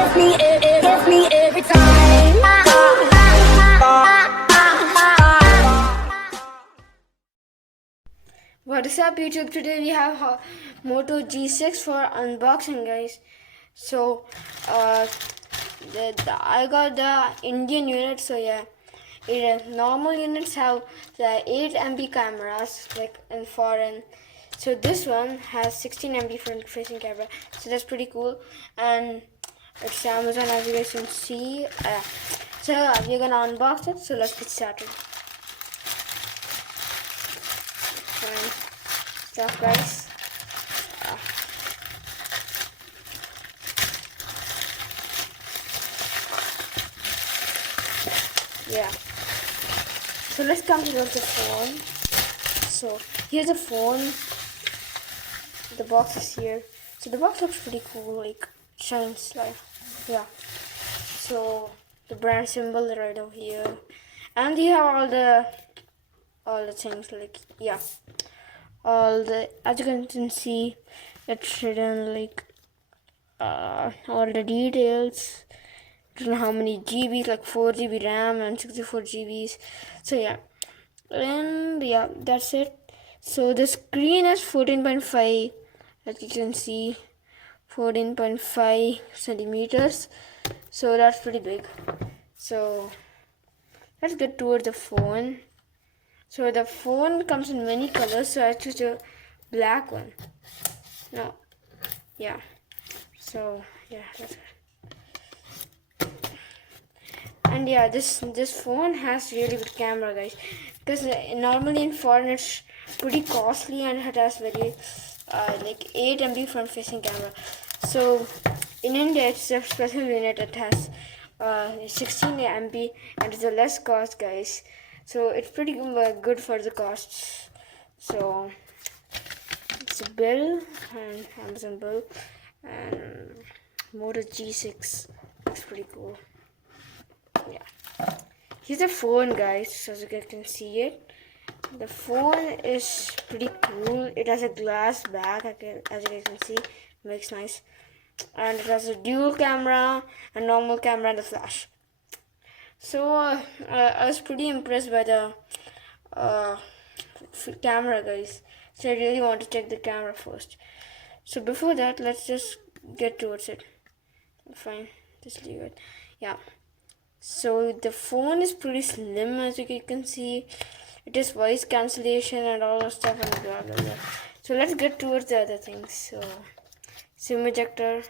Gets me every time. What is up, YouTube? Today we have Moto G6 for unboxing, guys. So I got the Indian unit. So yeah, normal units have the 8 MP cameras like in foreign. So this one has 16 MP front facing camera. So that's pretty cool. And it's Amazon, as you guys can see. So we're gonna unbox it. So let's get started. Fine stuff, guys. Yeah. So let's come to the phone. So here's the phone. The box is here. So the box looks pretty cool, like shines like, yeah. So the brand symbol right over here, and you have all the things, like, yeah, all the, as you can see, it's written like all the details, how many GBs, like 4 GB RAM and 64 GBs. So yeah, and yeah, that's it. So the screen is 14.5, as you can see, 14.5 centimeters. So that's pretty big. So let's get towards the phone. So the phone comes in many colors, so I choose a black one. No, yeah. So yeah, that's it. And yeah, this phone has really good camera, guys, because normally in foreign it's pretty costly and it has very like 8 MP front facing camera. So in India it's a special unit that has 16 MP and it's a less cost, guys. So it's pretty good for the costs. So it's a bill, and Amazon bill, and Moto G6 looks pretty cool. Yeah, here's the phone, guys, so as you guys can see it. The phone is pretty cool. It has a glass back, as you guys can see, makes nice, and it has a dual camera, a normal camera, and a flash. So I was pretty impressed by the camera, guys. So I really want to check the camera first. So before that, let's just get towards it. Fine, just leave it. Yeah. So the phone is pretty slim, as you can see. It is voice cancellation and all that stuff and blah blah blah. So let's get towards the other things. So SIM ejector,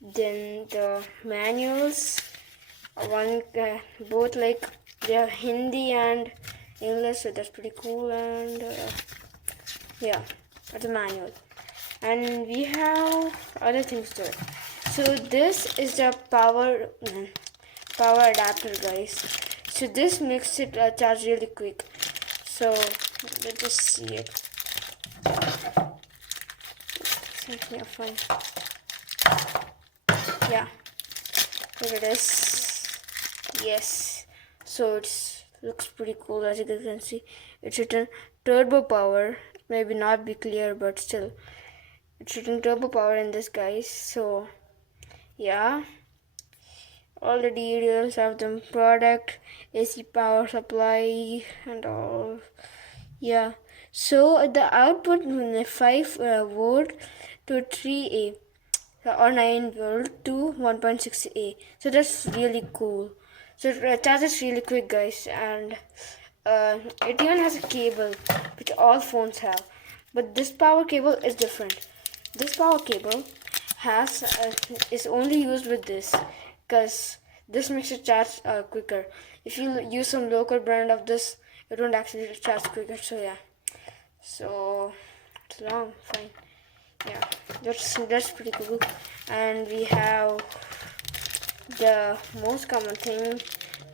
then the manuals. Both, like, they are Hindi and English, so that's pretty cool. And yeah, that's a manual, and we have other things to it. So this is the power adapter, guys. So this makes it charge really quick. So let's just see it. Yeah, fine. Yeah, here it is. Yes, so it looks pretty cool, as you can see. It's written turbo power, maybe not be clear, but still it's written turbo power in this, guys. So yeah, all the details of the product, AC power supply and all. Yeah, so the output 5 volt to 3A, or 9 volt to 1.6A. So that's really cool. So it charges really quick, guys, and it even has a cable, which all phones have. But this power cable is different. This power cable has is only used with this, because this makes it charge quicker. If you use some local brand of this, it won't actually charge quicker. So yeah, so it's long, fine. Yeah, that's pretty cool. And we have the most common thing,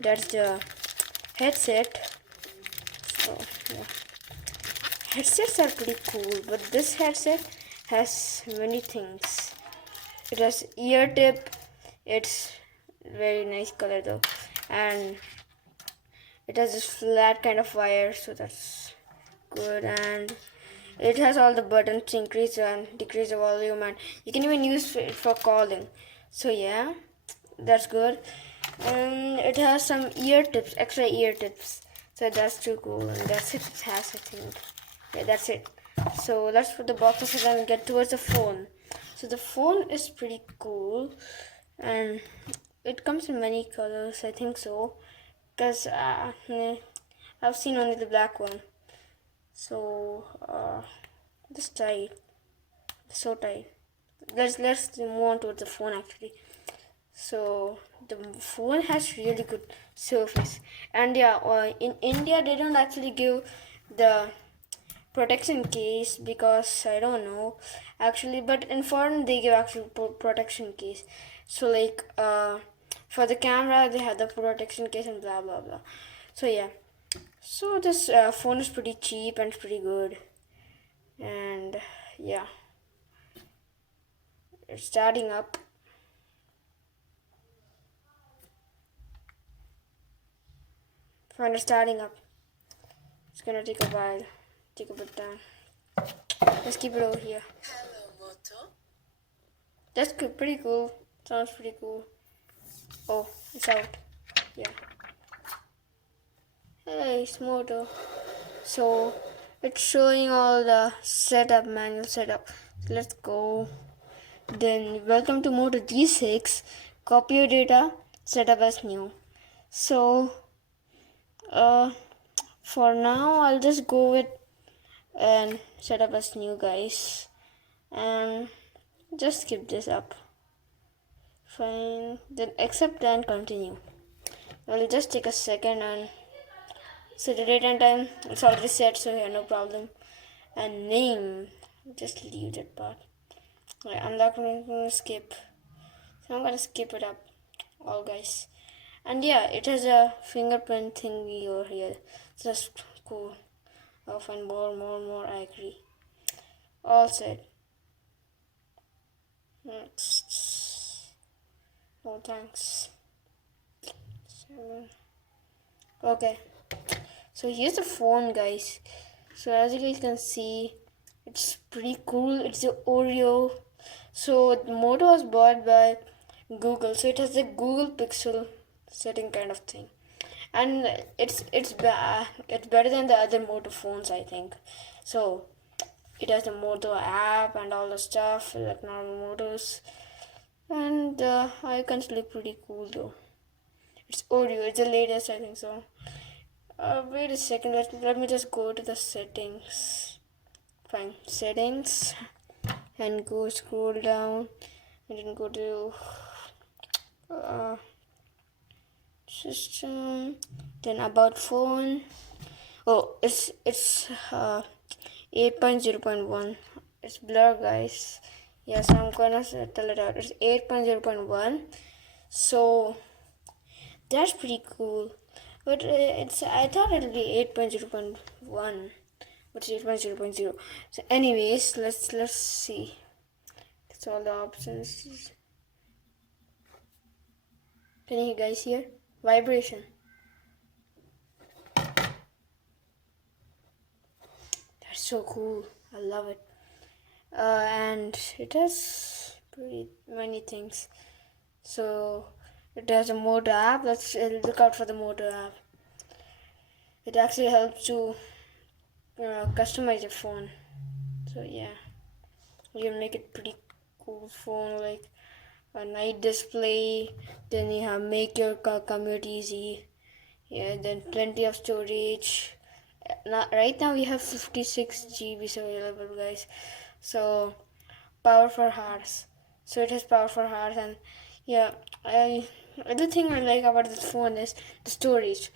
that's the headset. So yeah, headsets are pretty cool, but this headset has many things. It has ear tip. It's very nice color though, and it has this flat kind of wire, so that's good. And it has all the buttons to increase and decrease the volume, and you can even use it for calling. So yeah, that's good. And it has some ear tips, extra ear tips. So that's too cool. And that's it. It has, I think. Yeah, that's it. So let's put the box aside and get towards the phone. So the phone is pretty cool, and it comes in many colors. I think so, because I've seen only the black one. So this tight, so tight. Let's move on towards the phone actually. So the phone has really good surface, and yeah, in India they don't actually give the protection case because I don't know actually, but in foreign they give actual protection case. So like for the camera they have the protection case and blah blah blah. So yeah, so this phone is pretty cheap and pretty good, and yeah, it's starting up. Phone is starting up. It's gonna take a while, take a bit time. Let's keep it over here. Hello, Moto. That's good, pretty cool. Sounds pretty cool. Oh, it's out. Yeah. Hey, it's Moto. So it's showing all the setup, manual setup. So let's go. Then welcome to Moto G6. Copy your data, setup as new. So uh for now I'll just go with and setup as new, guys. And just skip this up. Fine. Then accept and continue. I'll just take a second and set the date and time. It's already set, so yeah, no problem. And name. Just leave that part. Right, I'm not gonna skip. So I'm gonna skip it up. All guys. And yeah, it has a fingerprint thingy over here. So that's cool. I'll find more. I agree. All set. Next. No thanks. 7. Okay. So here's the phone, guys. So as you guys can see, it's pretty cool. It's the Oreo. So the Moto was bought by Google, so it has the Google Pixel setting kind of thing, and it's better than the other Moto phones, I think. So it has the Moto app and all the stuff like normal Motos, and the icons look pretty cool though. It's Oreo. It's the latest, I think so. Wait a second. Let me just go to the settings. Fine, settings, and go scroll down, and then go to system, then about phone. Oh, it's 8.0.1. It's blur, guys. Yes, I'm gonna tell it out. It's 8.0.1. So that's pretty cool. But I thought it'll be 8.0.1, but it's 8.0.0. So anyways, let's see. That's all the options. Can you guys hear? Vibration. That's so cool. I love it. And it has pretty many things. So it has a Moto app. Let's look out for the Moto app. It actually helps to customize your phone. So yeah, you can make it pretty cool phone, like a night display. Then you have make your commute easy. Yeah, then plenty of storage. Right now we have 56 GBs available, guys. So power for hours. So it has power for hours, and yeah, the thing I like about this phone is the storage.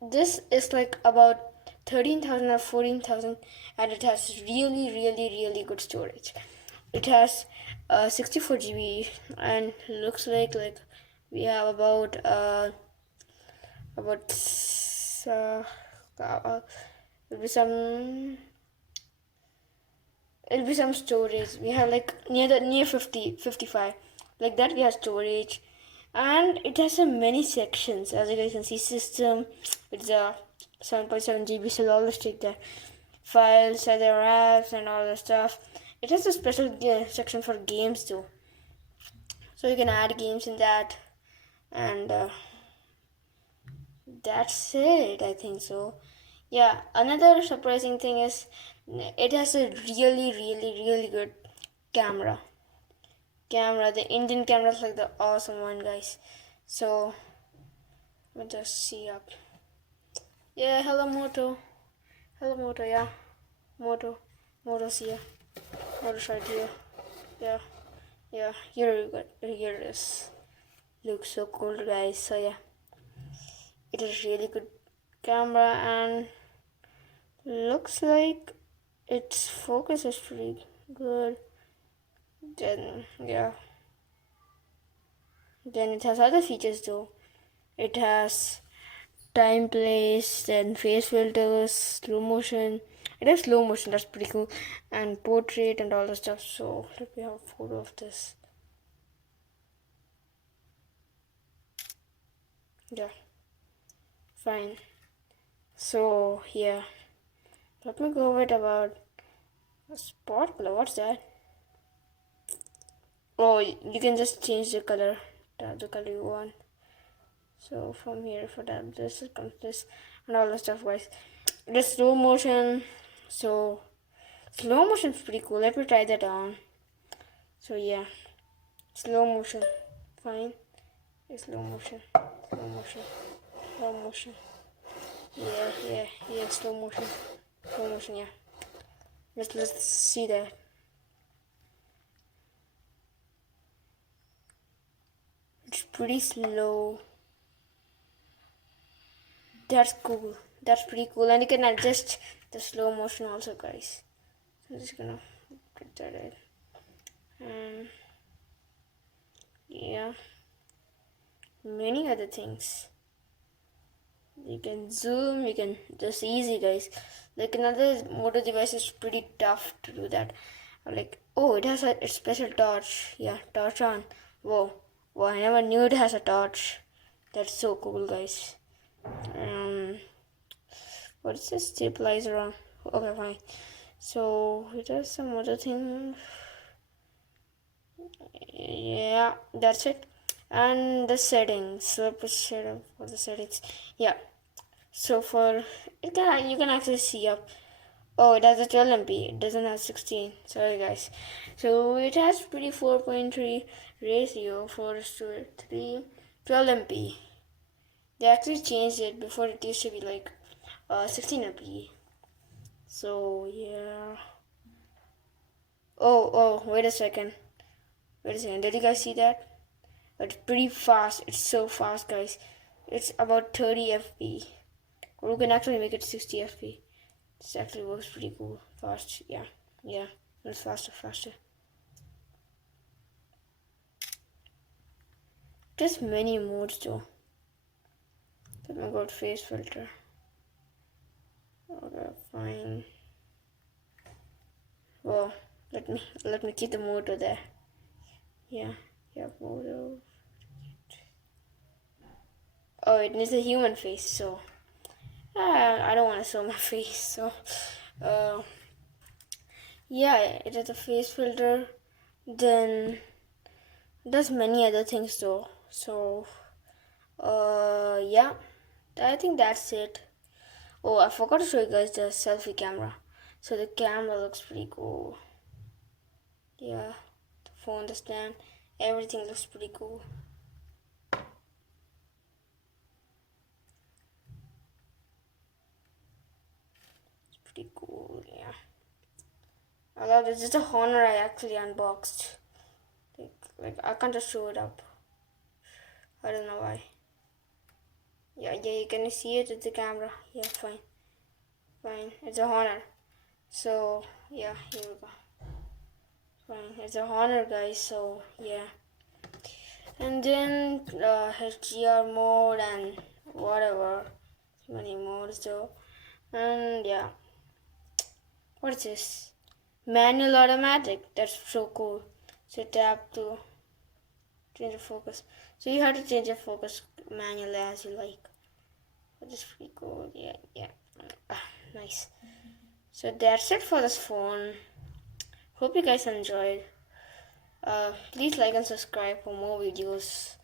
This is like about 13,000 or 14,000, and it has really good storage. It has 64 GB, and looks like we have about uh, it'll be some storage. We have like near 50 55, like that. We have storage, and it has so many sections. As you guys can see, system, it's a 7.7 GB, so I'll just take that. Files, other apps, and all the stuff. It has a special section for games too. so you can add games in that, and that's it, I think so. Yeah, another surprising thing is it has a really good camera. The Indian camera is like the awesome one, guys. So let me just see up. Yeah, hello Moto. Hello Moto, yeah. Moto's here. Moto's right here. Yeah, here it is. Looks so cool, guys. So yeah, it is really good camera, and looks like its focus is pretty good. Then yeah, then it has other features though. It has time place, then face filters, slow motion. It has slow motion, that's pretty cool, and portrait and all the stuff. So let me have a photo of this. Yeah, fine. So yeah, let me go with about a spot color. What's that? Oh, you can just change the color, the color you want. So from here, for that, this comes this and all the stuff, guys. The slow motion. So slow motion is pretty cool. Let me try that on. So yeah, slow motion, fine. Slow motion, slow motion, slow motion. Yeah, slow motion, yeah. Let's see that. It's pretty slow. That's cool. That's pretty cool, and you can adjust the slow motion also, guys. So I'm just gonna put that in, and yeah, many other things. You can zoom, you can just easy, guys. Like another Moto device is pretty tough to do that. Like, oh, it has a special torch. Yeah, torch on. Whoa, I never knew it has a torch. That's so cool, guys. What is this stabilizer on? Okay, fine. So it has some other thing. Yeah, that's it. And the settings. So let's set up for the settings. Yeah. So for it can, you can actually see up. Oh, it has a 12 MP. It doesn't have 16. Sorry, guys. So it has pretty 4.3 ratio, 4:3, 12 MP. They actually changed it. Before it used to be like 16 MP. So yeah. Oh, wait a second. Did you guys see that? It's pretty fast. It's so fast, guys. It's about 30 FP. Or we can actually make it 60 FP. This actually works pretty cool. Fast, yeah. It's faster. Just many modes though. Let me go to face filter. Okay, fine. Well, let me keep the Moto there. Yeah, Moto. Oh, it needs a human face, so I don't want to show my face. So, yeah, it has a face filter. Then it does many other things though. So, yeah, I think that's it. Oh, I forgot to show you guys the selfie camera. So the camera looks pretty cool. Yeah, the phone, the stand, everything looks pretty cool. It's pretty cool, yeah. I love this. It's a Honor I actually unboxed. Like I can't just show it up. I don't know why. Yeah, you can see it with the camera. Yeah, fine. It's a Honor. So yeah, here we go. Fine, it's a Honor, guys. So yeah. And then HDR mode and whatever, many modes though. And yeah, what is this? Manual automatic. That's so cool. So tap to change the focus. So you have to change the focus manually as you like. Which is pretty cool. Yeah. Nice. So that's it for this phone. Hope you guys enjoyed. Please like and subscribe for more videos.